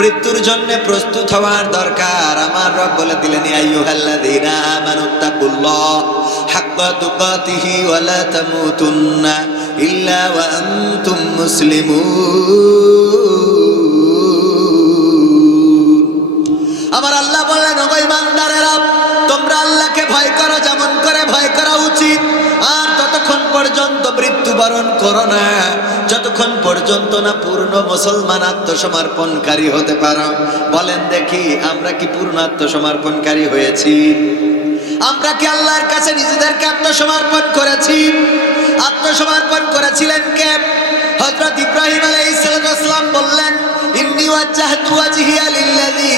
মৃত্যুর জন্য প্রস্তুত হওয়ার দরকার। আমার রব বলে দিলেন, ইয়া আইয়ুহাল্লাযীনা আমানুত্তাকুল্লাহ হাক্কা তুকাতিহি ওয়া লা তামুতুন্না ইল্লা ওয়া আনতুম মুসলিমুন। আমার আল্লাহ বললেন, ওগো ঈমানদারেরা, তোমরা আল্লাহকে ভয় করো যেমন করে ভয় করা উচিত, আর ততক্ষণ পর্যন্ত মৃত্যুবরণ করো না যতক্ষণ পর্যন্ত না পূর্ণ মুসলমান আত্মসমর্পণকারী হতে পারো। বলেন দেখি, আমরা কি পূর্ণ আত্মসমর্পণকারী হয়েছি? আমরা কি আল্লাহর কাছে নিজেদেরকে আত্মসমর্পণ করেছি? আত্মসমর্পণ করেছিলেন কে? হযরত ইব্রাহিম আলাইহিস সালাম বললেন, ইন্নী ওয়াজ্জাহতু ওয়াজহিয়া লিল্লাযী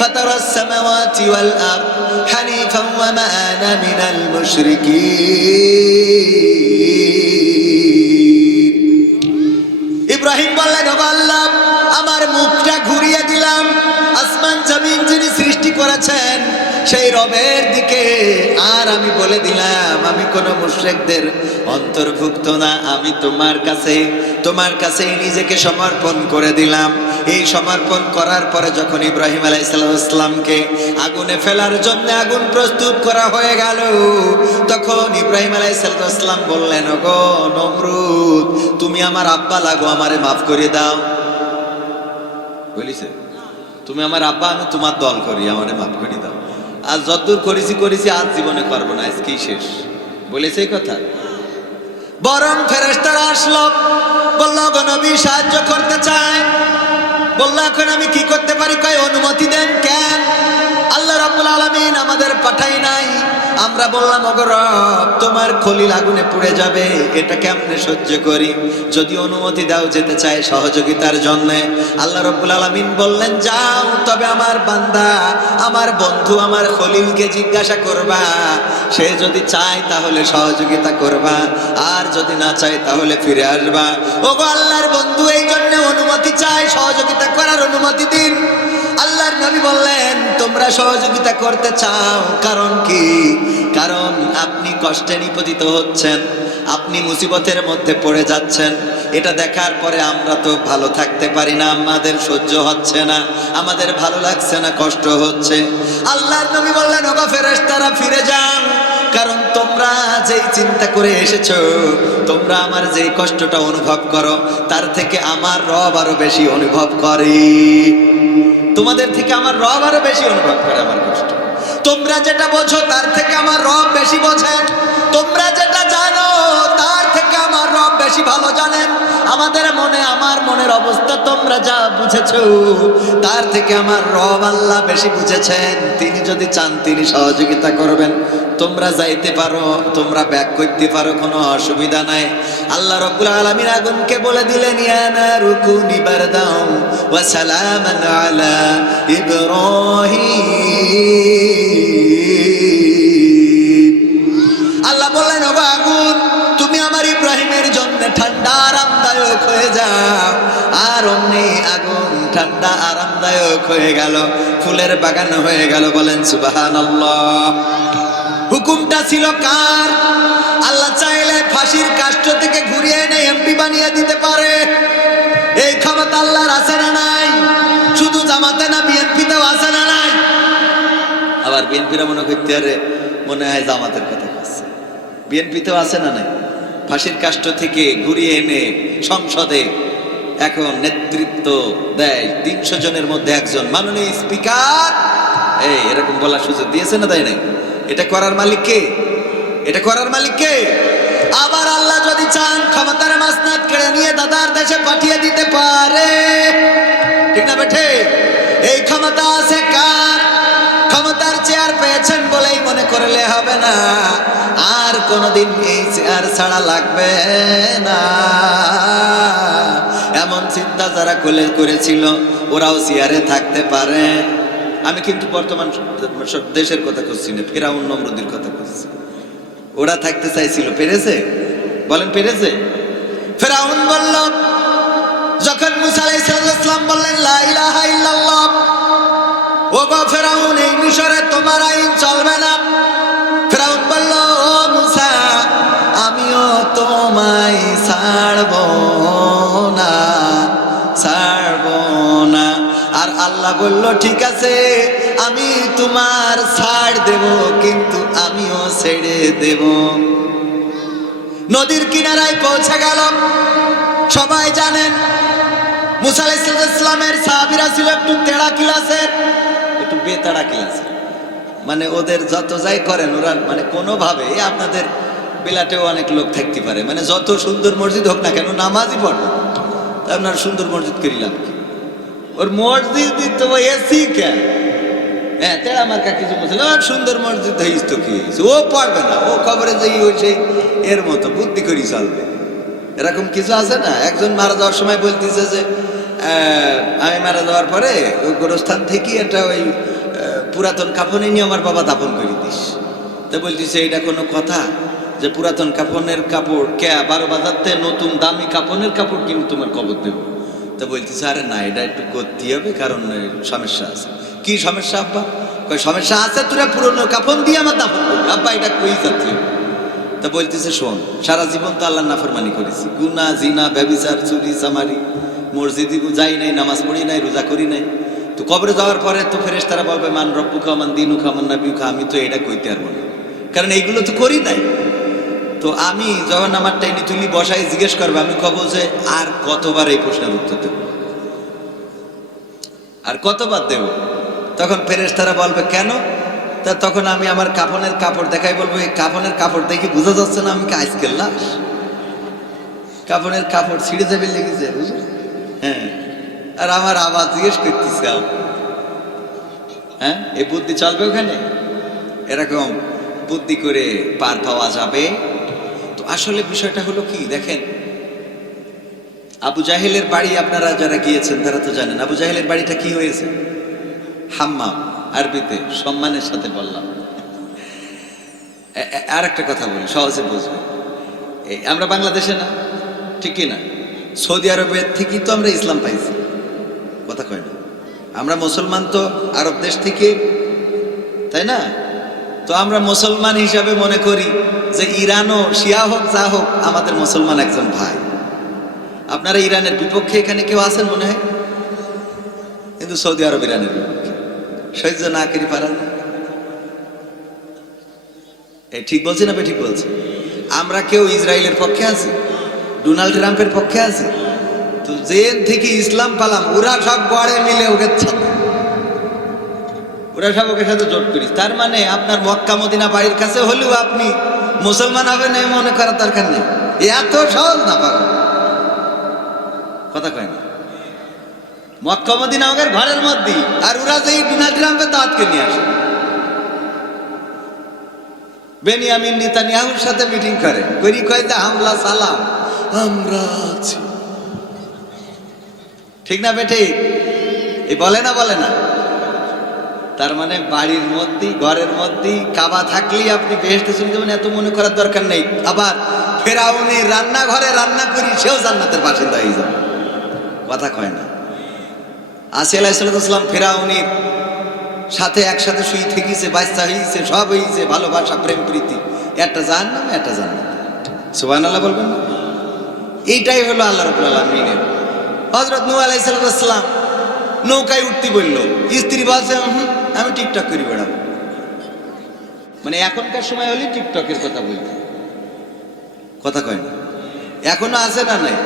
ফাতারাস সামাওয়াতি ওয়াল আরদ হানিফান ওয়া মা আনা মিনাল মুশরিকিন। ইব্রাহিম বললেন, ওগো আল্লাহ, আমার মুখটা ঘুরিয়ে দিলাম আসমান জমিন যিনি সৃষ্টি করেছেন সেই রবের দিকে, আর আমি বলে দিলাম আমি কোন মুশরিকদের অন্তর্ভুক্ত না। আমি তোমার কাছে নিজেকে সমর্পণ করে দিলাম। এই সমর্পণ করার পরে যখন ইব্রাহিম আলাইহিস সালামকে আগুনে ফেলার জন্য আগুন প্রস্তুত করা হয়ে গেল, তখন ইব্রাহিম আলাইহিস সালাম বললেন, ওগো নমরুদ, তুমি আমার আব্বা লাগো, আমারে মাফ করে দাও। বলিছে, তুমি আমার আব্বা, আমি তোমার দল করি, আমারে মাফ করে দাও। আজ যতদূর করেছি আজ জীবনে করবো না, আজকেই শেষ। বলেছে এই কথা। বরং ফেরেশতারা আসলো, বলল, ওগো নবী, সাহায্য করতে চায়। বলল, এখন আমি কি করতে পারি? কয়, অনুমতি দেন। কেন? আল্লাহ রাব্বুল আলামিন আমাদের পাঠাই নাই। আমরা বললাম, ওগো রব, তোমার খলিল আগুনে পুড়ে যাবে, এটা কেমনে সহ্য করি? যদি অনুমতি দাও, যেতে চাই সহযোগিতার জন্য। আল্লাহ রাব্বুল আলামিন বললেন, যাও, তবে আমার বান্দা, আমার বন্ধু, আমার খলিলকে জিজ্ঞাসা করবা, সে যদি চায় তাহলে সহযোগিতা করবা, আর যদি না চায় তাহলে ফিরে আসবা। ওগো আল্লাহর বন্ধু, এই জন্য অনুমতি চাই, সহযোগিতা করার অনুমতি দিন। আল্লাহর নবী বললেন, তোমরা সহযোগিতা করতে চাও, কারণ কি? কারণ আপনি কষ্টে নিপতিত হচ্ছেন, আপনি মুসিবতের মধ্যে পড়ে যাচ্ছেন। এটা দেখার পরে আমরা তো ভালো থাকতে পারি না, আমাদের সহ্য হচ্ছে না, আমাদের ভালো লাগছে না, কষ্ট হচ্ছে। আল্লাহর নবী বললেন, ওগো ফেরেশতারা, ফিরে যাও, কারণ তোমরা যেই চিন্তা করে এসেছো, তোমরা আমার যেই কষ্টটা অনুভব করো, তার থেকে আমার রব আরো বেশি অনুভব করে। তোমাদের থেকে আমার রব আরো বেশি অনুভব করে আমার কষ্ট। তোমরা যেটা বোঝো তার থেকে আমার রব বেশি বোঝেন। তোমরা যেটা জানো তার থেকে আমার রব বেশি ভালো জানেন। আমাদের মনে, আমার মনের অবস্থা তোমরা যা বুঝেছো তার থেকে আমার রব আল্লাহ বেশি বুঝেছেন। তিনি যদি চান তিনি সহযোগিতা করবেন। তোমরা যাইতে পারো, তোমরা ব্যাক করতে পারো, কোনো অসুবিধা নাই। আল্লাহ রাব্বুল আলামিন আগুনকে বলে দিলেন, ইয়া নারু কুনি বারদাও ওয়া সালামান আলা ইব্রাহিম। আল্লাহ বললেন, ওগো আগুন, তুমি আমার ইব্রাহিমের জন্য ঠান্ডা আরামদায়ক হয়ে যাও। আর অমনি আগুন ঠান্ডা আরামদায়ক হয়ে গেল, ফুলের বাগান হয়ে গেল। বলেন সুবহানাল্লাহ। হুকুমটা ছিল কার? আল্লাহ চাইলে ফাঁসির কাষ্ঠ থেকে ঘুরিয়ে এনে এমপি বানিয়ে দিতে পারে। এই ক্ষমতা আল্লাহর আছে না নাই? শুধু জামাতে না, বিএনপিতেও আছে না নাই? আবার বিএনপিরা মনে করতে পারে মনে হয় জামাতের কথা বলছে। বিএনপিতেও আছে না নাই? ফাঁসির কাষ্ঠ থেকে ঘুরিয়ে এনে সংসদে এখন নেতৃত্ব দেয় ৩০০ জনের মধ্যে একজন মাননীয় স্পিকার। এই এরকম বলার সুযোগ দিয়েছে না, তাই নাই? এটা করার মালিক কে? এটা করার মালিক কে? আবার আল্লাহ যদি চান ক্ষমতার মাসনাদ কেড়ে নিয়ে দাদার দেশে পাঠিয়ে দিতে পারে। ঠিক না বেঠে? এই ক্ষমতা আছে কার? ক্ষমতার চেয়ার পেয়েছেন বলেই মনে করলে হবে না, আর কোনদিন এই চেয়ার ছাড়া লাগবে না। এমন চিন্তা যারা করেছিল ওরাও চেয়ারে থাকতে পারে। আমি কিন্তু বর্তমান দেশের কথা করছি না, ফিরাউন নমরুদের কথা করছি। ওরা থাকতে চাইছিল, পেরেছে? বলেন পেরেছে? ফিরাউন বলল, যখন মুসা আলাইহিস সালাম বললেন লা ইলাহা ইল্লাল্লাহ, ওগো ফিরাউন, এই মিশরে তোমার আইন চলবে না। ফিরাউন বলল, ও মুসা, আমিও তোমায় ছাড়ব না, ছাড়ব না। আর আল্লাহ বলল ঠিক আছে আমি তোমার ছাড় দেব, কিন্তু আমিও ছেড়ে দেব। নদীর কিনারায় পৌঁছে গেল। সবাই জানেন মুসা আলাইহিস সালামের সাহাবীরা ছিল একটু তেড়া ক্লাসের, একটু বেতাড়া ক্লাসের। মানে ওদের যত যাই করেন ওরা মানে কোনোভাবে, আপনাদের বিলাটেও অনেক লোক থাকতে পারে, মানে যত সুন্দর মসজিদ হোক না কেন নামাজই পড়বে না। আপনার সুন্দর মসজিদ করিলাম কি, ওর মসজিদ তো এসি কে, হ্যাঁ তেড়া মার্কা কিছু বলছিল সুন্দর মসজিদ হইস তো কি হয়েছে, ও পড়বে না, ও কবরে যাই ওই সেই এর মতো বুদ্ধি করি চলবে। এরকম কিছু আছে না। একজন মারা যাওয়ার সময় বলতেছে যে আমি মারা যাওয়ার পরে ওই গোরস্থান থেকে একটা ওই পুরাতন কাফনে নিয়ে আমার বাবা দাফন করে দিস। তো বলতেছে এটা কোনো কথা যে পুরাতন কাফনের কাপড় কে 12 বাজারতে নতুন দামি কাফনের কাপড় কিনে তোমার কবর দেব? তো বলতেছে আরে না, এটা একটু করতে হবে, কারণ সমস্যা আছে। কি সমস্যা আব্বা? কই সমস্যা আছে, তোরা পুরনো কাফন দিয়ে আমার দাফন করবি। আব্বা এটা কই যাচ্ছে? তা বলতেছে শোন, সারা জীবন তো আল্লাহর নাফরমানি করেছি, গুনাহ জিনা ব্যভিচার চুরি চামারি, মসজিদে যাই নাই, নামাজ পড়ি নাই, রোজা করি নাই। তো কবরে যাওয়ার পরে তো ফেরেশতারা বলবে মান রব্বুকা মান দীনুকা মান নাবিয়ুকা, আমি তো এটা কইতে পারবো না, কারণ এইগুলো তো করি নাই। তো আমি যখন আমার টাইনি তুলি বসাই জিজ্ঞেস করবে, আমি কব যে আর কতবার এই প্রশ্নের উত্তর দেব, আর কতবার দেব? তখন ফেরেশতারা বলবে কেন? তা তখন আমি আমার কাফনের কাপড় দেখাই বলবো এই কাফনের কাপড় দেখে বোঝা যাচ্ছে না আমি কি আজকের লাশ? কাফনের কাপড় ছিঁড়ে যাবে লেগেছে, বুঝলি? হ্যাঁ, আর আমার আওয়াজ জিজ্ঞেস করতেছে, হ্যাঁ এই বুদ্ধি চলবে ওখানে? এরকম বুদ্ধি করে পার পাওয়া যাবে? তো আসলে বিষয়টা হলো কি দেখেন, আবু জাহেলের বাড়ি আপনারা যারা গিয়েছেন তারা তো জানেন আবু জাহেলের বাড়িটা কি হয়েছে? হাম্মাম, আরবিতে সম্মানের সাথে বললাম। আর একটা কথা বলি সহজে বুঝবে, আমরা বাংলাদেশে না, ঠিক কি না? সৌদি আরবের থেকেই তো আমরা ইসলাম পাইছি, কথা কয় না? আমরা মুসলমান তো আরব দেশ থেকে, তাই না? তো আমরা মুসলমান হিসাবে মনে করি যে ইরানও শিয়া হোক যা হোক আমাদের মুসলমান একজন ভাই। আপনারা ইরানের বিপক্ষে এখানে কেউ আছেন মনে হয়? কিন্তু সৌদি আরব ইরানের বিপক্ষে সহ্য না করি পারেন। এই ঠিক বলছি না ঠিক বলছি? আমরা কেউ ইসরায়েলের পক্ষে আছি, ডোনাল্ড ট্রাম্পের পক্ষে আছি? তো যে থেকে ইসলাম পালাম ওরা সব গড়ে মিলে ওকে ছাত্র, ওরা সব ওকে সাথে জোট করিস। তার মানে আপনার মক্কা মদিনা বাড়ির কাছে হলেও আপনি মুসলমান হবেন এই মনে করার দরকার নেই, এত সহজ না পাবেন, কথা কয় না? মক্কা মদিনা ওদের ঘরের মধ্যেই, আর ওরা যে ডোনাল্ড ট্রাম্পের দাওয়াতকে নিয়ে আসে, বেনিয়ামিন নেতানিয়াহুর সাথে মিটিং করে, কয় যে হামলা সালাম আমরা আছি, ঠিক না বেটে? এই বলে না বলে না? তার মানে বাড়ির মধ্যেই ঘরের মধ্যেই কাবা থাকলেই আপনি বেহেশতে চলে যাবেন, এত মনে করার দরকার নেই। আবার ফেরাউনি রান্নাঘরে রান্না করি সেও জান্নাতের বাসিন্দা হয়ে যাবে, কথা কয় না? আসি আলাইহিস সালাম ফেরাউনির সাথে একসাথে শুয়ে থেকেছে, বাচ্চা হয়েছে, সব হয়েছে, ভালোবাসা প্রেম প্রীতি, একটা জাহান্নাম একটা জান্নাত। সুবহানাল্লাহ বলবেন না? এইটাই হলো আল্লাহ রাব্বুল আলামিনের। হযরত নূহ আলাইহিস সালাম নৌকায় উঠতে বলল, স্ত্রী বলছে আমি টিকটক করি বেড়াবো। মানে এখনকার সময় হলে টিকটকের কথা বলতে, কথা কয় না? এখনো আছে না নাই?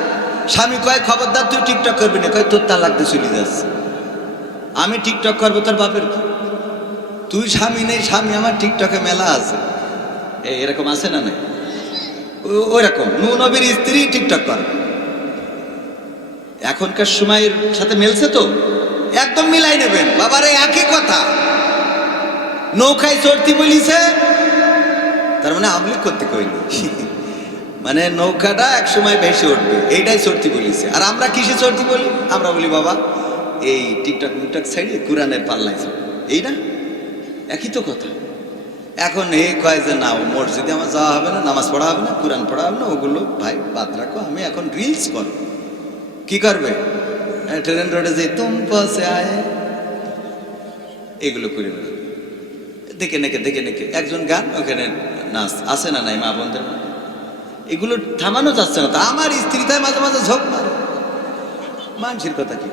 স্বামী কয় খবরদার তুই টিকটক করবি না, কয় তোর তালাক দিয়ে চলে যাচ্ছে। আমি টিকটক করবো তোর বাপের কি? তুই স্বামী নেই, স্বামী আমার টিকটকে মেলা আছে, এরকম আছে না নাই? ওই রকম নূহ নবীর স্ত্রী টিকটক করে। এখনকার সময়ের সাথে মেলছে তো? একদম মিলাই নেবেন বাবারে, একই কথা। নৌকায় চড়তি বলিছে, তার মানে আমলিক করতে কইনি, মানে নৌকাটা এক সময় ভেসে উঠবে, এইটাই চড়তি বলিছে। আর আমরা কিসে চড়তি বলি? আমরা বলি বাবা এই টিকটক মিকটক ছাড়িয়ে কোরআনের পাল্লায় চল, এই না? একই তো কথা। এখন এই কয় যে না মসজিদে আমার যাওয়া হবে না, নামাজ পড়া হবে না, কোরআন পড়া হবে না, ওগুলো ভাই বাদ রাখো, আমি এখন রিলস করব। কি করবে? ট্রেন রোডে যে তুম পাশে আয়, এগুলো করে বেড়াবে, দেখে নেকে একজন গান, ওখানে নাচ, আছে না নাই মা বোনদের? এগুলো থামানো যাচ্ছে না। তা আমার স্ত্রী তাই মাঝে মাঝে ঝোঁক মারে, মানুষের কথা কি?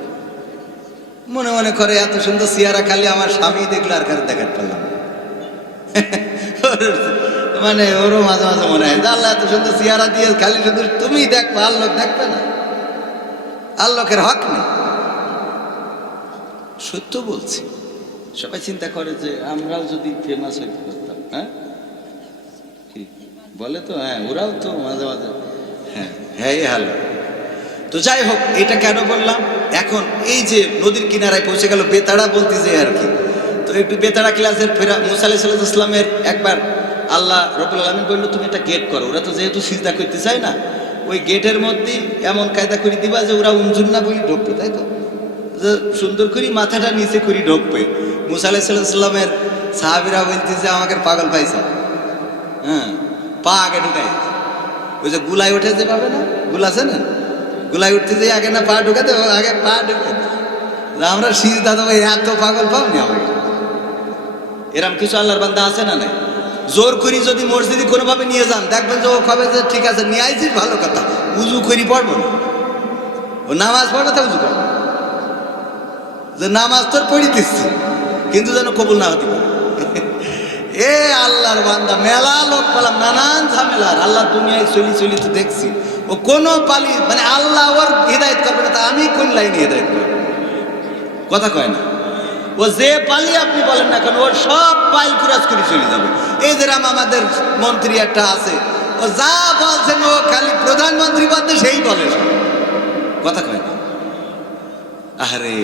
মনে মনে করে এত সুন্দর চেহারা খালি আমার স্বামী দেখলো, আর কারো দেখাতে পারলাম না। মানে ওরও মাঝে মাঝে মনে হয় আল্লাহ এত সুন্দর চেহারা দিয়ে খালি শুধু তুমি দেখবে, আর লোক দেখবে না, আর লোকের হক নেই। সত্য বলছি। সবাই চিন্তা করে যে আমরাও যদি ফেমাস হইতে পারতাম, হ্যাঁ কি বলে তো, হ্যাঁ ওরাও তো মাঝে মাঝে, হ্যাঁ হ্যাঁ হ্যালো। তো যাই হোক, এটা কেন বললাম, এখন এই যে নদীর কিনারায় পৌঁছে গেল, বেতাড়া বলতে যে আর কি। তো একটু বেতাড়া ক্লাসের ফেরা মুসা আলাইহিস সালামের একবার আল্লাহ রাব্বুল আলামিন বলল তুমি একটা গেট করো। ওরা তো যেহেতু সিজদা করতে চায় না, ওই গেটের মধ্যে এমন কায়দা করে দিবা যে ওরা উঞ্জুর না বলি ঢুকবে, তাই তো, যে সুন্দর করে মাথাটা নিচে করে ঢুকবে। মুসা আলাইহিস সালামের সাহাবীরা বলতে যে আমাকে পাগল পাইছে, হ্যাঁ পা আগে ঢুকাই, ওই যে গুলায় উঠে যে পাবে না, গুল আছে না, গুলায় উঠতে যে আগে না পা ঢুকাতে, আগে পা ঢুকাতে। আমরা সিজদা দেবো, এত পাগল পাবনি আমাকে। এরম কিছু আল্লাহর বান্দা আছে না নাই? জোর করি যদি মসজিদে কোনোভাবে নিয়ে যান, দেখবেন যে ও কবে যে ঠিক আছে নিয়ে আইছিস, ভালো কথা, উজু করি পড়বো না, ও নামাজ পড়বে তা উজু করবো, যে নামাজ তোর পড়ি দিচ্ছি কিন্তু যেন কবুল না হতে পারে। এ আল্লাহর বান্দা মেলা লোক পেলাম, নানান ঝামেলার, আল্লাহ দুনিয়ায় চলি তো দেখছি। ও কোনো পালি মানে আল্লাহ ওর হিদায়ত করবে না, তা আমি কোন লাইনে হিদায়ত করবো? কথা কয় না। ও যে পালি আপনি বলেন না কেন, ওর সব পাইল কুরাজ করে চলে যাবে। এই যেরাম আমাদের মন্ত্রী একটা আছে, ও যা বলছেন ও খালি প্রধানমন্ত্রী বলতে সেই বলে সব। কথা কয় না। আরে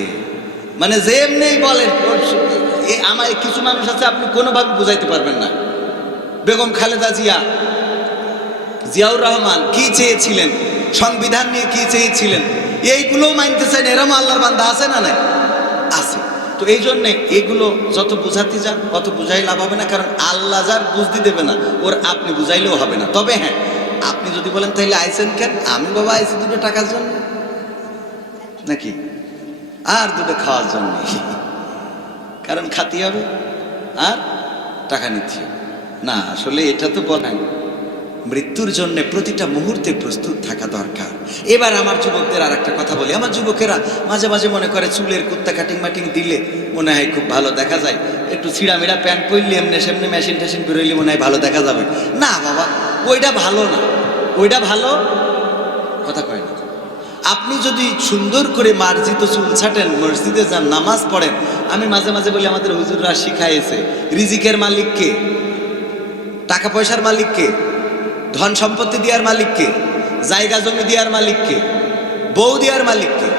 মানে যে এমনি বলেন, আমার কিছু মানুষ আছে আপনি কোনোভাবে বুঝাইতে পারবেন না। বেগম খালেদা জিয়া, জিয়াউর রহমান কি চেয়েছিলেন, সংবিধান নিয়ে কি চেয়েছিলেন, এইগুলো মানতে চান। এরম আল্লাহর বান্দা আছে না নাই? আছে। তো এই জন্যে এগুলো যত বুঝাতে যান অত বুঝাই লাভ হবে না, কারণ আল্লাহ যার বুঝতে দেবে না ওর আপনি বুঝাইলেও হবে না। তবে হ্যাঁ, আপনি যদি বলেন তাহলে আইসেন কেন, আমি বাবা আইসি দুটো টাকার জন্য নাকি, আর দুটো খাওয়ার জন্য, কারণ খাতি হবে আর টাকা নিতে হবে না। আসলে এটা তো বলেন মৃত্যুর জন্য প্রতিটা মুহূর্তে প্রস্তুত থাকা দরকার। এবার আমার যুবকদের আর একটা কথা বলি। আমার যুবকেরা মাঝে মাঝে মনে করে চুলের কুত্তা কাটিং মাটিং দিলে মনে হয় খুব ভালো দেখা যায়, একটু ছিঁড়ামিড়া প্যান্ট পরলে এমনি সেমনি মেশিন টেশিন বেরোইলে মনে হয় ভালো দেখা যাবে। না বাবা, ওইটা ভালো না, ওইটা ভালো কথা কয় না। আপনি যদি সুন্দর করে মার্জিত চুল ছাটেন, মসজিদে যান, নামাজ পড়েন। আমি মাঝে মাঝে বলি আমাদের হুজুররা শিখাইছে, রিজিকের মালিক কে, টাকা পয়সার মালিক কে, ধন সম্পত্তি দেওয়ার মালিক কে, জায়গা জমি দেওয়ার মালিক কে, বউ দেওয়ার মালিক কে,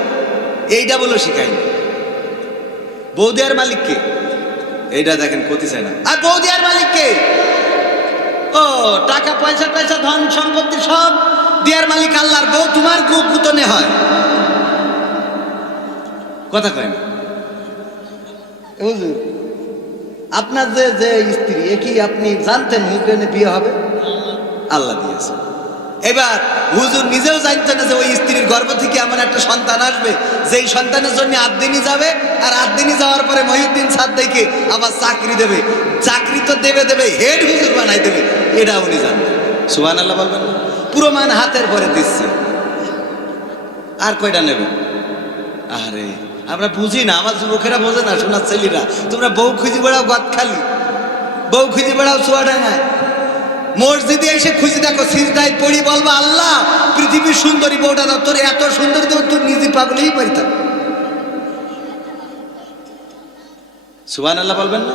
এইটা বলো শিখাইনি। বউ দেওয়ার মালিক কে, এইটা দেখেন ক্ষতি চায় না। আর বউ দেওয়ার মালিক কে? ও টাকা পয়সা পয়সা ধন সম্পত্তি সব দেওয়ার মালিক আল্লাহর। বউ তোমার গুতনে হয়, কথা কয় না। হুজুর আপনার যে যে স্ত্রী, এ কি আপনি জানতেন মুখে বিয়ে হবে? আল্লাহ দিয়েছে। এবার হুজুর নিজেও জানতেন না যে ওই স্ত্রীর গর্ভ থেকে এমন একটা সন্তান আসবে যেই সন্তানের জন্য 8 দিনই যাবে, আর 8 দিনই যাওয়ার পরে মহিউদ্দিন সাদ্দাইকে আবার চাকরি দেবে। চাকরি তো দেবে হেড হুজুর বানাই দেবে, এটা উনি জানতেন। সুবহানাল্লাহ বলবেন না? পুরো মান হাতের পরে দিচ্ছে, আর কয়টা নেবে? আরে আমরা বুঝি না, আমার যুবকেরা বোঝে না, সোনার ছেলেরা। তোমরা বউ খুঁজে বেড়াও গাতখালি, বউ খুঁজে বেড়াও চুয়াডাঙ্গায়, মসজিদে এসে খুঁজে দেখো, সিজদায় পড়ি বলবা আল্লাহ পৃথিবীর সুন্দরী বউটা দাও। তোর এত সুন্দরী দেব, তোর নিজে পাগলেই পারিতাম। সুবহানাল্লাহ বলবেন না?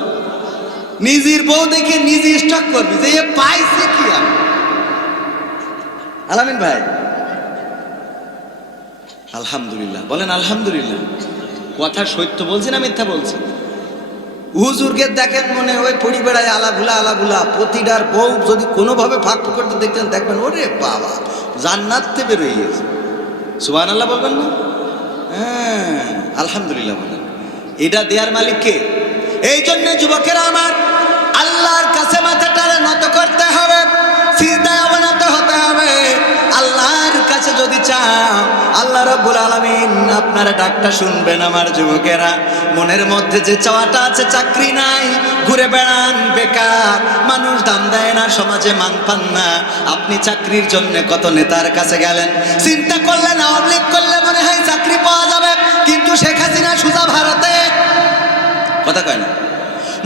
নিজের বউ দেখে নিজে স্টক করবি যে এ পাইছে কি। আমি আলামিন ভাই আলহামদুলিল্লাহ বলেন, আলহামদুলিল্লাহ। কথা সত্য বলছি না মিথ্যা বলছি? হুজুরকে দেখেন মনে ওই পড়ি বেড়ায় আলাভুলা প্রতিটার বউ যদি কোনোভাবে ফাঁক করতে দেখতেন, দেখবেন ওরে বাবা জান্নাতে বেরোয় গিয়েছে। সুবহানাল্লাহ বলবেন না? হ্যাঁ আলহামদুলিল্লাহ বলেন। এটা দেয়ার মালিক কে? এই জন্য যুবকেরা আমার, আল্লাহর কাছে মাথাটা নত করতে হবে, সিজদায় অবনত হতে হবে। আল্লাহর কাছে যদি চাও, আল্লাহ রাব্বুল আলামিন আপনার ডাকটা শুনবেন। আমার যুবকেরা, মনের মধ্যে যে চাওয়াটা আছে, চাকরি নাই, ঘুরে বেড়ান বেকার, মানুষ দাম দেয় না, সমাজে মান পান না। আপনি চাকরির জন্য কত নেতার কাছে গেলেন, চিন্তা করলেন আওয়ামী লীগ করলে মনে হয় চাকরি পাওয়া যাবে, কিন্তু শেখ হাসিনা সুজা ভারতে, কথা কয় না।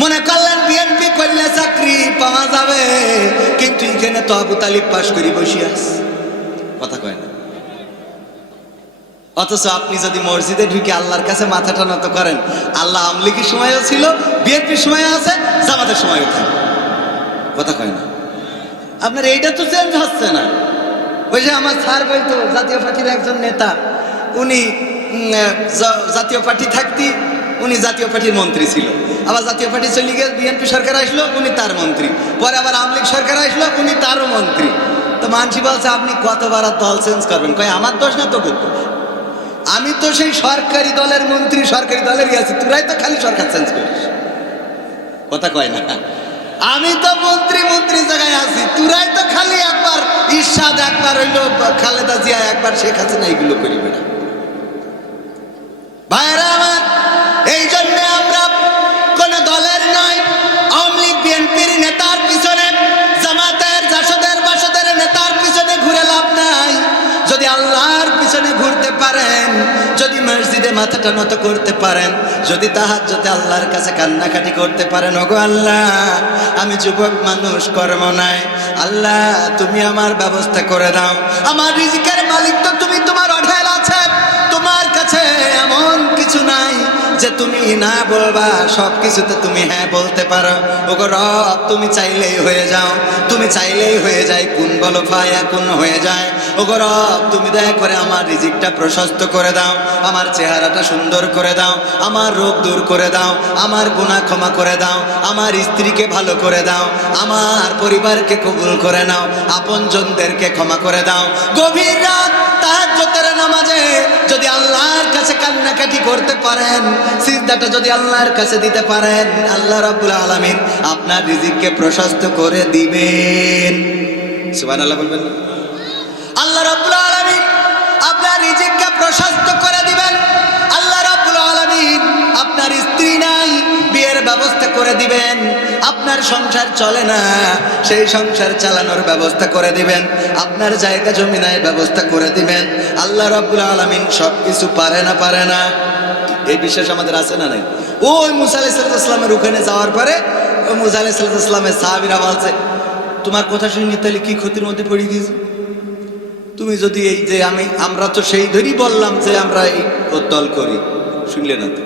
মনে করলেন বিএনপি করলে চাকরি পাওয়া যাবে, কিন্তু এখানে তো আবু তালিব পাশ করি বসে আছে, কথা কয় না। অথচ আপনি যদি মসজিদে ঢুকে আল্লাহর কাছে মাথাটা নত করেন, আল্লাহ আওয়ামী লীগের সময়ও ছিল, বিএনপির সময়ও আছে, জামাতের সময়ও থাকে, কথা কয় না। আপনার এইটা তো চেঞ্জ হচ্ছে না। ওই যে আমার স্যার বলতো, জাতীয় পার্টির একজন নেতা, উনি জাতীয় পার্টি থাকতে উনি জাতীয় পার্টির মন্ত্রী ছিল, আবার জাতীয় পার্টি চলে গিয়ে বিএনপি সরকার আসলো, উনি তার মন্ত্রী, পরে আবার আওয়ামী লীগ সরকার আসলো, উনি তারও মন্ত্রী। তো মানসি বলছে আপনি কতবার দল চেঞ্জ করবেন? কয় আমার দোষ না, তো করতো, আমি তো সেই সরকারি দলের মন্ত্রী, সরকারি দলেরই আছি, তোরাই তো খালি সরকার চেঞ্জ করিস, কথা কয় না। আমি তো মন্ত্রী জায়গায় আছি, তোরাই তো খালি একবার ইরশাদ, একবার হইলো খালেদা জিয়া, একবার শেখ হাসিনা, এইগুলো করিবে না। ভাইরা আমার, এই জন্য আমরা কোন দলের নয়, আওয়ামী লীগ বিএনপির নেতার পিছনে, জামাতের জাসদের বাসদের নেতার পিছনে ঘুরে লাভ নাই। যদি আল্লাহর পিছনে ঘুরতে পারেন, যদি মসজিদে মাথাটা নত করতে পারেন, যদি তাহাজ্জুদে আল্লাহর কাছে কান্নাকাটি করতে পারেন, ওগো আল্লাহ আমি যুবক মানুষ, কর্ম নাই, আল্লাহ তুমি আমার ব্যবস্থা করে দাও, আমার রিজিকের মালিক তো তুমি, তোমার অঢেল আছে, তোমার কাছে এমন কিছু নাই যে তুমি না বলবা, সব কিছুতে তুমি হ্যাঁ বলতে পারো। ওগো রব তুমি চাইলেই হয়ে যাও, তুমি চাইলেই হয়ে যায়, কোন বলো ফায়া কোন হয়ে যায়। ওগো রব তুমি দয়া করে আমার রিজিকটা প্রশস্ত করে দাও, আমার চেহারাটা সুন্দর করে দাও, আমার রোগ দূর করে দাও, আমার গুনাহ ক্ষমা করে দাও, আমার স্ত্রীকে ভালো করে দাও, আমার পরিবারকে কবুল করে নাও, আপনজনদেরকে ক্ষমা করে দাও। গভীর রাত তাহাজ্জুদের নামাজে যদি আল্লাহর কাছে কান্নাকাটি করতে পারেন, সিজদাটা যদি আল্লাহর কাছে দিতে পারেন, আল্লাহ রাব্বুল আলামিন আপনার রিজিককে প্রশস্ত করে দিবেন। সুবহানাল্লাহ বলবেন না? আল্লাহ রাব্বুল আলামিন আপনার রিজিককে প্রশস্ত করে দিবেন। আল্লাহ রাব্বুল আলামিন আপনার স্ত্রী নাই, বিয়ের ব্যবস্থা করে দিবেন। আপনার সংসার চলে না, সেই সংসার চালানোর ব্যবস্থা করে দিবেন। আপনার জায়গা জমি নাই, ব্যবস্থা করে দিবেন। আল্লাহ রাব্বুল আলামিন সবকিছু পারে না, পারে না? এই বিশ্বাস আমাদের আছে না নাই? ওই মুসা আলাইহিস সালামের ওখানে যাওয়ার পরে ওই মুসা আলাইহিস সালামের সাহাবীরা বলছে, তোমার কথা শুনি তাহলে কি ক্ষতির মধ্যে পড়ে গিয়েছে? তুমি যদি এই যে আমরা তো সেই ধরেই বললাম যে আমরা এই দল করি, শুনলে না তো?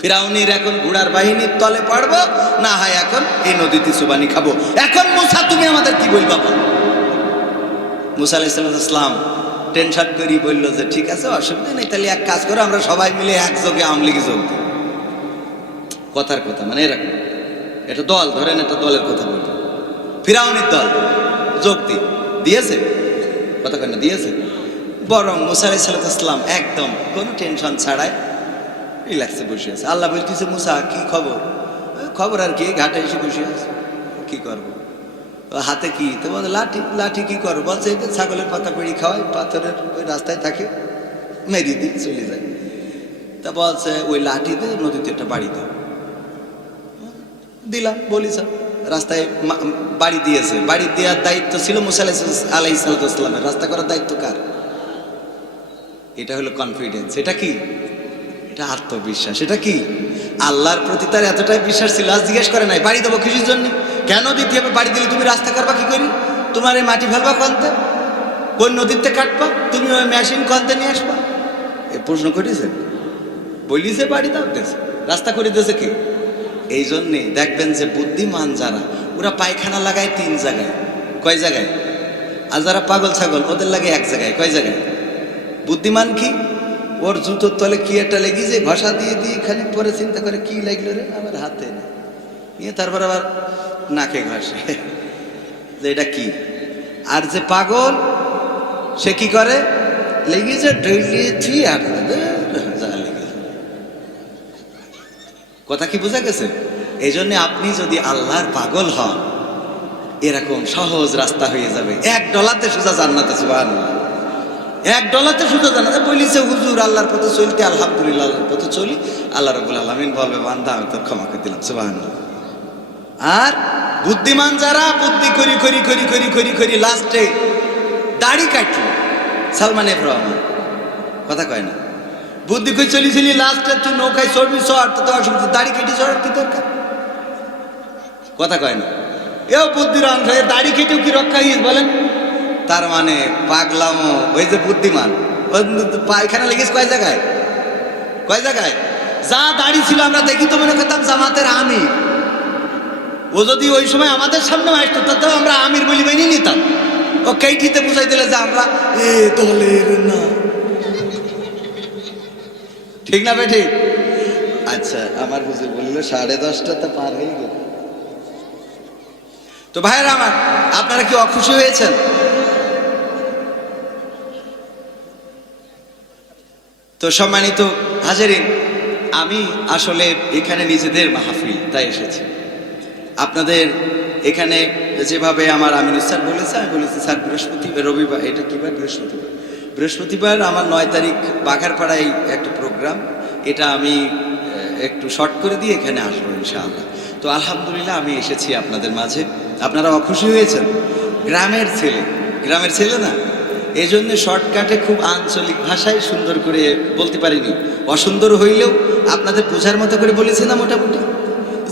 ফিরাউনির এখন ঘোড়ার বাহিনীর তলে পড়বো না, হয় এখন এই নদীতে চুবানি খাবো। এখন মুসা তুমি আমাদের কি বলবা? মুসা আলাইহিস সালাম টেনশন করি বললো যে ঠিক আছে, অসুবিধা নেই, তাহলে এক কাজ করো, আমরা সবাই মিলে একযোগে আওয়ামী লীগে যোগ দিই। কথার কথা মানে এরকম, এটা দল ধরেন, এটা দলের কথা বলতো, ফিরাউনির দল যোগ দিয়েছে, কথা কেন দিয়েছে? বরং মুসা আলাইহিস সালাম একদম কোনো টেনশন ছাড়াই রিল্যাক্সে বসে আছে। আল্লাহ বলতেছে, মুসা কি খবর? খবর আর কি, ঘাটে এসে বসে আছে, কি করবো? হাতে কি? তো বলে লাঠি। লাঠি কি করবো? বলছে এই ছাগলের পাতা পেড়ি খাওয়াই, পাথরের ওই রাস্তায় থাকে, মেরি দিই চলে যায়। তা বলছে ওই লাঠি দিয়ে নদীতে একটা বাড়ি দাও। দিলাম, বলিস রাস্তায় বাড়ি দিয়েছে। বাড়ি দেওয়ার দায়িত্ব ছিল মুসা আলাইহিস সালামের, রাস্তা করার দায়িত্ব কার? এটা হলো কনফিডেন্স। এটা কি? এটা আত্মবিশ্বাস। এটা কি? আল্লাহর প্রতি তার এতটাই বিশ্বাস ছিল, আজ জিজ্ঞেস করে নাই বাড়ি দেবো কিসের জন্য, কেন দিতে হবে? বাড়ি দিলে তুমি রাস্তা করবা কি করি? তোমার এই মাটি ফেলবা কনতে, কোন নদীতে কাটবা, তুমি ওই মেশিন কনতে নিয়ে আসবা? এ প্রশ্ন করেছে, বলিছে বাড়ি দাও, দেশে রাস্তা করে দিয়েছে কি? এই জন্যে দেখবেন যে বুদ্ধিমান যারা, ওরা পায়খানা লাগায় 3 জায়গায়। কয় জায়গায়? আর যারা পাগল ছাগল ওদের লাগে 1 জায়গায়। কয় জায়গায়? বুদ্ধিমান কি? ওর জুতোর তলে কি একটা লেগেছে, ঘষা দিয়ে খানিক পরে চিন্তা করে কি লাগলো রে আমার হাতে, নিয়ে তারপর আবার নাকে ঘষে যে এটা কি। আর যে পাগল সে কি করে, লেগেছে ডেইলি আর যা লেগেছে। কথা কি বোঝা গেছে? এই জন্য আপনি যদি আল্লাহর পাগল হন, এরকম সহজ রাস্তা হয়ে যাবে, $1 সোজা জান্নাতে। সুবহানাল্লাহ, $1 সোজা জান্নাতে। বলিছে হুজুর আল্লাহর পথে চলতে, আলহামদুলিল্লাহ আল্লাহর পথে চলি, আল্লাহ রাব্বুল আলামিন বলবে বান্দা আমি তোর ক্ষমা করে দিলাম। সুবহানাল্লাহ। আর বুদ্ধিমান যারা বুদ্ধি করি করি করি করি করি করি লাস্টে দাড়ি কাটলো, সালমান এফ রহমান, কথা কয় না, বুদ্ধি করে চলিছিলি, লাস্টে তুই নৌকায় চড়বি চড়, তো অসুবিধা, দাড়ি কেটে চড়ার কি দরকার? কথা কয় না, এও বুদ্ধির অংশ। দাড়ি কেটেও কি রক্ষা হইস বলেন? তার মানে পাগলাম, ওই যে বুদ্ধিমান, পায়খানা লেগেছে কয় জায়গায়, কয় জায়গায়। যা দাড়ি ছিল আমরা দেখি তো মনে করতাম জামাতের আমির। ও যদি ওই সময় আমাদের সামনে আসতো তাতেও আমরা আমির বলি মেনে নিতাম। ও কেইঠিতে বুঝাই দিলে যে আমরা এ দলের না। ঠিক না বে ঠিক? আচ্ছা, আমার হুজুর বললো 10:30 তো পার হয়ে গেল। তো ভাইয়েরা আমার, আপনারা কি অখুশি হয়েছেন? তো সম্মানিত হাজারিন, আমি আসলে এখানে নিজেদের মাহফিল তাই এসেছি। আপনাদের এখানে যেভাবে আমার আমিনুস স্যার বলেছে, আমি বলেছি স্যার বৃহস্পতিবার, রবিবার, এটা কি বার? বৃহস্পতিবার। বৃহস্পতিবার আমার 9 তারিখ বাঘারপাড়ায় একটা প্রোগ্রাম, এটা আমি একটু শর্ট করে দিয়ে এখানে আসবো ইনশাআল্লাহ। তো আলহামদুলিল্লাহ আমি এসেছি আপনাদের মাঝে। আপনারা অখুশি হয়েছেন? গ্রামের ছেলে, গ্রামের ছেলে না, এই জন্য শর্টকাটে খুব আঞ্চলিক ভাষায় সুন্দর করে বলতে পারিনি। অসুন্দর হইলেও আপনাদের বোঝার মতো করে বলেছি না মোটামুটি।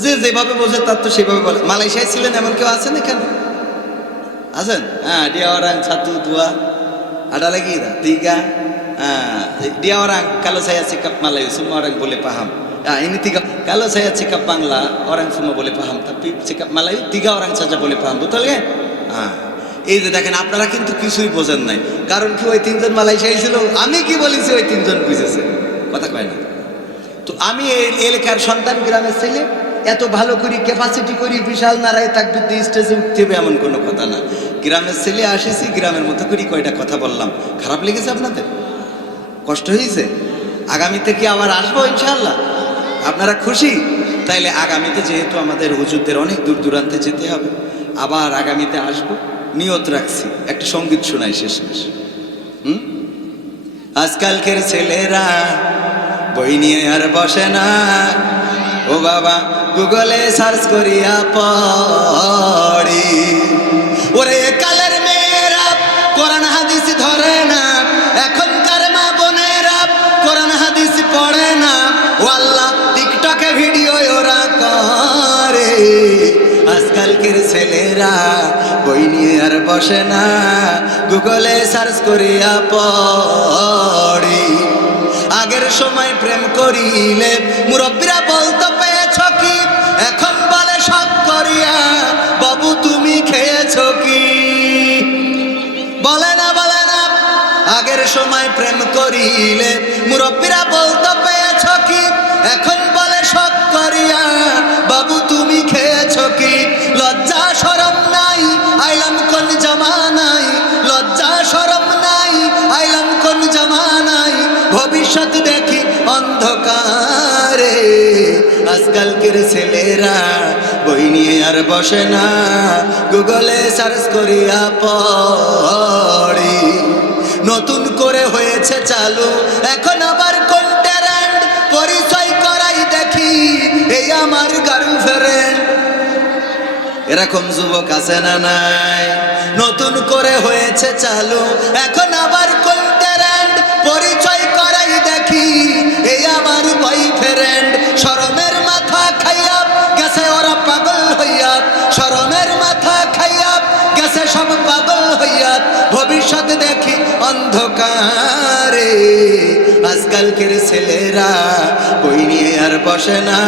যে যেভাবে বোঝে তার তো সেভাবে বলে। মালয়েশিয়ায় ছিলেন এমন কেউ আছেন এখানে? আছেন? হ্যাঁ, dia orang satu dua, ada lagi tiga. Dia orang, kalau saya cakap Melayu semua orang boleh paham. Ini tiga. Kalau saya cakap Bangla orang semua boleh paham, tapi cakap Melayu 3 orang saja boleh paham, betul kan? এই যে দেখেন, আপনারা কিন্তু কিছুই বোঝেন নাই। কারণ কি, ওই 3 জন মালয়েশিয়ায় ছিল, আমি কি বলেছি ওই 3 জন বুঝেছে। কথা কয় না। তো আমি এই এলাকার সন্তান, গ্রামের ছেলে, এত ভালো করি ক্যাপাসিটি করি বিশাল নারায় তাকবীর দিয়ে স্টেজে উঠতে হবে এমন কোনো কথা না। গ্রামের ছেলে আসেছি, গ্রামের মতো করি কয়টা কথা বললাম। খারাপ লেগেছে আপনাদের? কষ্ট হয়েছে? আগামীতে কি আবার আসবো ইনশাআল্লাহ? আপনারা খুশি? তাইলে আগামীতে যেহেতু আমাদের হুজুরদের অনেক দূর দূরান্তে যেতে হবে, আবার আগামীতে আসবো, নিয়ত রাখছি। একটা সঙ্গীত শোনাই শেষ শেষ। আজকালকের ছেলেরা বই নিয়ে আর বসে না, ও বাবা গুগলে সার্চ করিয়া পড়ি। ওরে কালের মেয়েরা কোরআন হাদিস ধরে না, এখনকার মা বোনেরা কোরআন হাদিস পড়ে না। ও আল্লাহ, টিকটকে ভিডিও ওরা করে। আজকালকের ছেলেরা বই নিয়ে আর বসে না, গুগলে সার্চ করিয়া পড়ি। আগের সময় প্রেম করিলে মুরব্বীরা বলতো পেয়েছ কি, এখন বলে শখ করিয়া বাবু তুমি খেয়েছ কি। বলে না, বলে না। আগের সময় প্রেম করিলে মুরব্বীরা বলতো পেয়েছ কি, এখন বলে শখ করিয়া বাবু তুমি খেয়েছ কি। লজ্জা শরম নাই, আইলাম কোন জামানায়। লজ্জা শরম নাই, আইলাম কোন জামানায়। ভবিষ্যৎ দেখি অন্ধকারে। আজকালকের ছেলেরা বই নিয়ে আর বসে না, গুগলে সার্চ করিয়া পড়ি। নতুন করে হয়েছে চালু এখন আবার কোন ট্যালেন্ট, পরিচয় করাই দেখি এই আমার গার্লফ্রেন্ড। এরকম যুবক আছে না নাই? নতুন করে হয়েছে চালু এখন আবার কোন ট্যালেন্ট, পরিচয় করাই দেখি এই আমার বয়ফ্রেন্ড। শরমের মাথা খাইয়া গেছে ওরা পাগল হইয়া, শরমের মাথা খাইয়া গেছে সব পাগল হইয়া। ভবিষ্যৎ দেখি অন্ধকারে। আজকালকের ছেলেরা বই নিয়ে আর বসে না,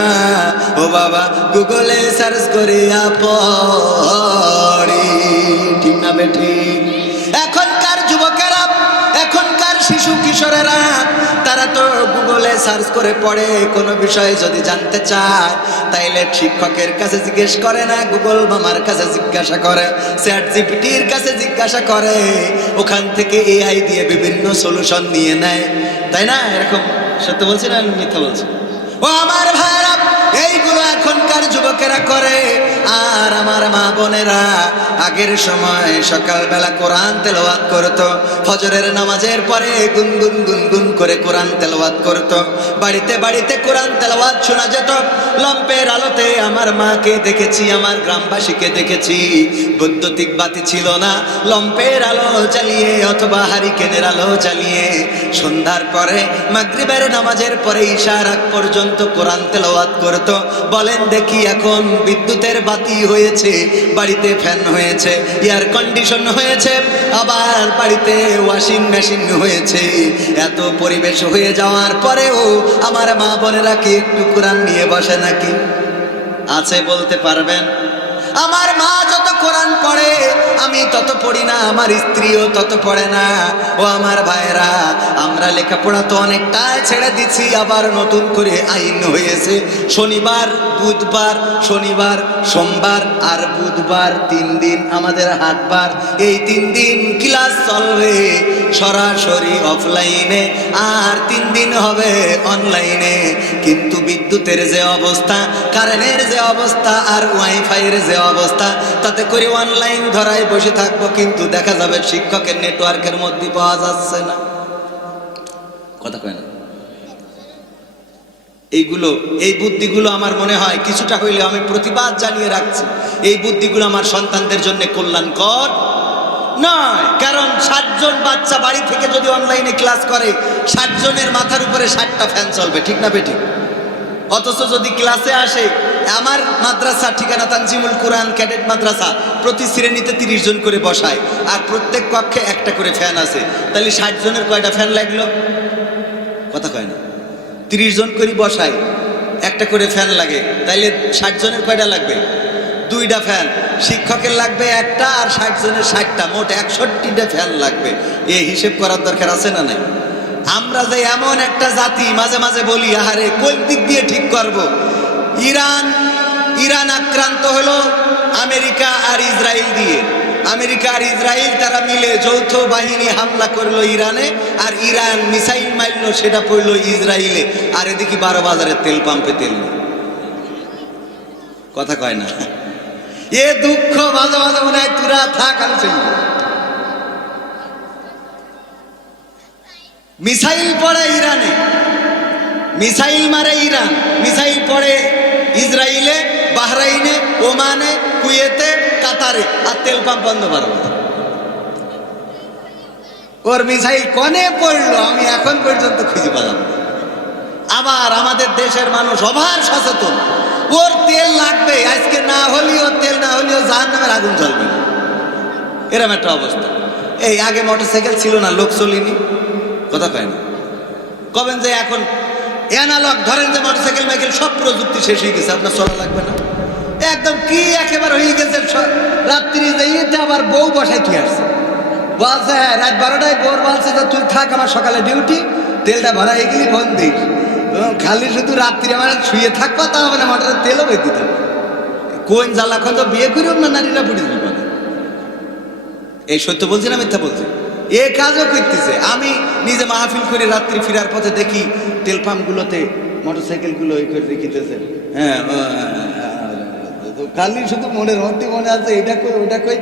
ও বাবা গুগলে সার্চ করিয়া পড়ি। ঠিক না বেঠি? এখনকার যুবকেরা, এখনকার শিশু কিশোরেরা, তারা তো গুগলে সার্চ করে পড়ে। কোনো বিষয় যদি জানতে চায় তাইলে শিক্ষকের কাছে জিজ্ঞেস করে না, গুগল মামার কাছে জিজ্ঞাসা করে, চ্যাট জিপিটির কাছে জিজ্ঞাসা করে। ওখান থেকে এআই দিয়ে বিভিন্ন সলিউশন নিয়ে নেয়, তাই না? এরকম সত্য বলছি না মিথ্যা বলছি? ও আমার ভাইরা, এইগুলো এখনকার এখনকার যুবকেরা করে। আর আমার মা বোনেরা আগের সময় সকালবেলা কোরআন তেলাওয়াত করতো, ফজরের নামাজের পরে গুনগুন গুনগুন করে কোরআন তেলাওয়াত করতো, বাড়িতে বাড়িতে কোরআন তেলাওয়াত শোনা যেত। লম্পের আলোতে আমার মাকে দেখেছি, আমার গ্রামবাসীকে দেখেছি, বৈদ্যুতিক বাতি ছিল না, লম্পের আলো জ্বালিয়ে অথবা হারিকেনের আলো জ্বালিয়ে সন্ধ্যার পরে মাগরিবের নামাজের পরে ইশার আগ পর্যন্ত কোরআন তেলাওয়াত করতো। বলেন দেখি এখন বিদ্যুতের বাতি হয়েছে, বাড়িতে ফ্যান হয়েছে, এয়ার কন্ডিশন হয়েছে, আবার বাড়িতে ওয়াশিং মেশিন হয়েছে, এত পরিবেশ হয়ে যাওয়ার পরেও আমার মা বোনেরা কি একটু কোরআন নিয়ে বসে নাকি? আছে বলতে পারবেন? আমার মা যত কোরআন পড়ে আমি তত পড়ি না, আমার স্ত্রীও তত পড়ে না। ও আমার ভাইরা, আমরা লেখাপড়া তো অনেকটাই ছেড়ে দিচ্ছি, আবার নতুন করে আইন হয়েছে শনিবার বুধবার, শনিবার সোমবার আর বুধবার 3 দিন আমাদের হাটবার। এই 3 দিন ক্লাস চলবে সরাসরি অফলাইনে, আর 3 দিন হবে অনলাইনে। কিন্তু বিদ্যুতের যে অবস্থা, কারেন্টের যে অবস্থা, আর ওয়াইফাইয়ের যে অবস্থা, তাতে করে অনলাইন ধরায় বসে থাকবো, কিন্তু দেখা যাবে শিক্ষকের নেটওয়ার্কের মধ্যে পাওয়া যাচ্ছে না। কথা কয় না? এই বুদ্ধিগুলো আমার মনে হয় কিছুটা হইলে আমি প্রতিবাদ জানিয়ে রাখছি, এই বুদ্ধিগুলো আমার সন্তানদের জন্য কল্যাণকর নয়। কারণ 60 জন বাচ্চা বাড়ি থেকে যদি অনলাইনে ক্লাস করে, 60 জনের মাথার উপরে 60টা ফ্যান চলবে, ঠিক না বেঠিক? অথচ যদি ক্লাসে আসে, আমার মাদ্রাসা ঠিকানা তানজিমুল কোরআন ক্যাডেট মাদ্রাসা, প্রতি শ্রেণীতে 30 জন করে বসায়, আর প্রত্যেক কক্ষে একটা করে ফ্যান আছে, তাহলে 60 জনের কয়টা ফ্যান লাগলো? কথা কয় না? 30 জন করে বসায়, একটা করে ফ্যান লাগে, তাইলে 60 জনের কয়টা লাগবে? 2টা ফ্যান। শিক্ষকের লাগবে একটা, আর 60 জনের 60টা, মোট 61টা ফ্যান লাগবে। এই হিসেব করার দরকার আছে না নাই? আমরা যে এমন একটা জাতি, মাঝে মাঝে বলি আহারে কোন দিক দিয়ে ঠিক করব। ইরান আক্রান্ত হলো আমেরিকা আর ইসরায়েল দিয়ে। আমেরিকা আর ইসরায়েল তারা মিলে যৌথ বাহিনী হামলা করলো ইরানে, আর ইরান মিসাইল মারলো, সেটা পড়লো ইসরায়েলে। আর এদিকে 12 বাজারের তেল পাম্পে তেল নেই। কথা কয় না? এ দুঃখ মাঝে মাঝে মনে হয় তোরা থাক, আমি চলি। মিসাইল পড়ে ইরানে, মিসাইল মারে ইরান, মিসাইল পড়ে ইসরায়েলে, বাহরাইনে, ওমানে, কুয়েতে, কাতারে, আর তেল পাম্প বন্ধ করবো। ওর মিসাইল কনে পড়লো আমি এখন পর্যন্ত খুঁজে পেলাম না। আবার আমাদের দেশের মানুষ অভার সচেতন, ওর তেল লাগবে, আজকে না হলেও তেল না হলেও জাহান্নামের আগুন জ্বলবে না, এরকম একটা অবস্থা। এই আগে মোটরসাইকেল ছিল না, লোক চলিনি। কথা কয় না? কবেন যে এখন অ্যানালগ, ধরেন যে মোটরসাইকেল মাইকেল সব প্রযুক্তি শেষ হয়ে গেছে, আপনার চলা লাগবে না, একদম কি একেবারে হয়ে গেছে। রাত্রি যাইতে আবার বউ বসাই কি আসছে, বলছে হ্যাঁ রাত 12টায় বউর বলছে যে তুই থাক, আমার সকালে ডিউটি, তেলটা ভরা হয়ে গেলি ফোন দিস। খালি শুধু রাত্রি আমার শুয়ে থাকবা, তা মানে মোটরের তেলও বের দিতে হবে। কোন জ্বালা খন তো বিয়ে করিও না, নারীরা পড়ে যাবে। এই সত্য বলছি না মিথ্যা বলছি? এ কাজও করতেছে। আমি নিজে মাহফিল করে রাত্রি ফিরার পথে দেখি তেল পাম্পগুলোতে মোটরসাইকেলগুলো ওই করে রেখিতেছে। হ্যাঁ, খালি শুধু মনের মধ্যে মনে আছে এটা কই ওটা কই।